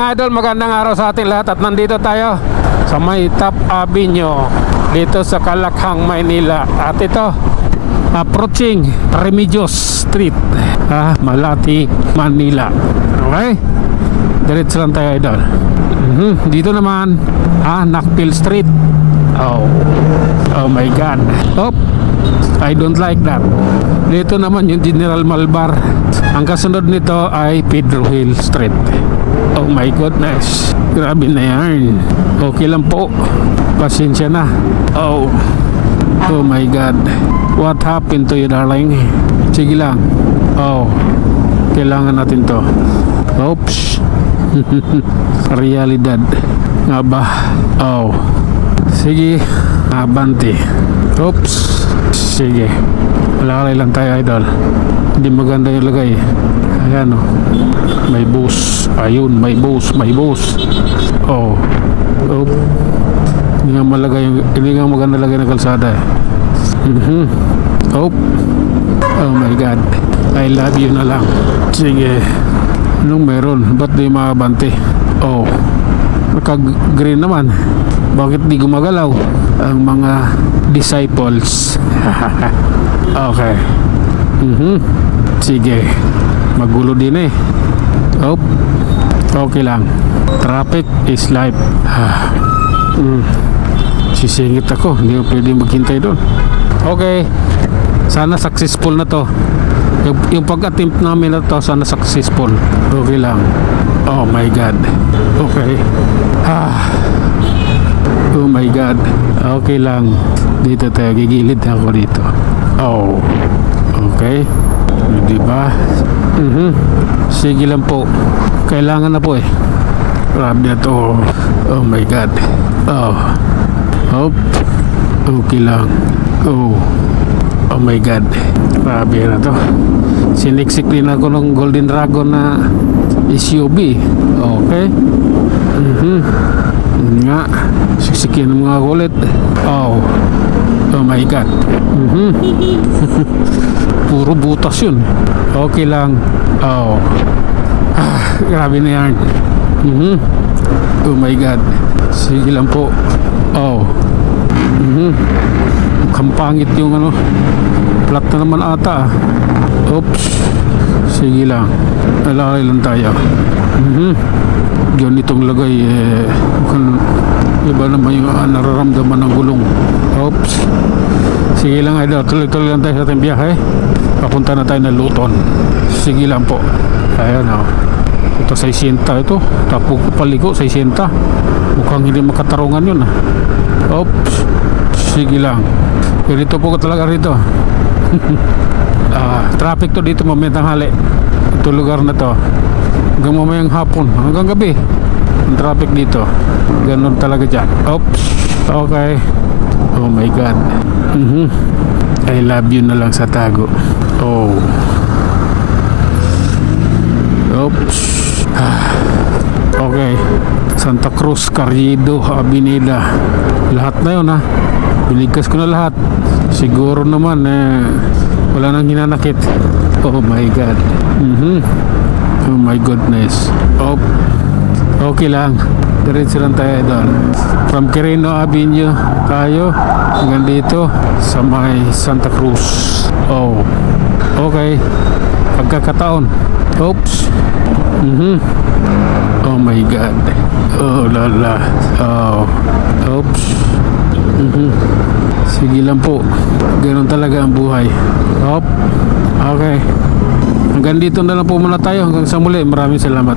mga idol, magandang araw sa ating lahat. At nandito tayo sa may Top Avenue dito sa Kalakhang, Maynila. At ito, approaching Remedios Street, Malati, Manila. Okay, diretso lang tayo, idol. Dito naman Nakpil Street. Oh my god. I don't like that. Dito naman yung General Malbar. Ang kasunod nito ay Pedro Hill Street. Oh my goodness, grabe na yan. Okay lang po, pasensya na. Oh my god, what happened to you, darling? Sige lang. Kailangan natin to. Oops. Realidad nga ba? Sige, abante. Oops. Sige, lalakay lang tayo, idol. Hindi maganda yung lagay. Ayan, may bus. Ayun, may bus. Hindi nga maganda lagay ng kalsada. Oh my god, I love you na lang. Sige, anong meron? Ba't di makabante? Naka-green naman. Bakit di gumagalaw ang mga disciples? Okay. Sige, magulo din eh. Okay lang. Traffic is life. Sisingit ako, hindi ko pwede maghintay doon. Okay, sana successful na to. Yung pag-attempt namin na to, sana successful. Okay lang. Oh my god. Okay. Oh my god. Okay lang. Dito tayo, gigilid ako dito. Okay. Diba? Sige lang po. Kailangan na po eh. Grabe na to. Oh my god. Okay lang. Oh my god. Grabe na to. Siniksik din ako ng Golden Dragon na SUV. Okay. Nga. Siksikin ng mga kulit. Oh my god. Puro butas yun. Okay lang. Grabe na yan. Oh my god. Sige lang po. Mukhang pangit yung plat na naman ata. Oops. Sige lang, lalaki lang tayo. Ganitong lagay mukhang iba naman yung nararamdaman ng gulong. Oops. Sige lang, idol, tuloy-tuloy lang tayo sa ating biyahe. Papunta na tayo ng Luton. Sige lang po. Ayan ito 600 ito. Tapo ko paliko 600. Mukhang hindi makatarungan yun. Oops. Sige lang. Ganito po ko talaga rito. Traffic to dito mamayang tanghali. Ito lugar na to hanggang mamayang hapon, hanggang gabi ang traffic dito. Ganon talaga dyan. Oops. Okay. Oh my god. I love you na lang sa tago. Oops. Okay. Santa Cruz, Carriedo, Avenida. Lahat na yun Binigkas ko na lahat. Siguro naman wala nang hinanakit. Oh my god. Oh my goodness. Okay lang. Diretso lang tayo doon. From Quirino Avenue tayo hanggang dito sa may Santa Cruz. Okay. Pagkakataon. Oops. Oh my god. Oh lala. Oops. Sige lang po. Ganon talaga ang buhay. Okay. Hanggang dito na lang po muna tayo. Hanggang sa muli. Maraming salamat.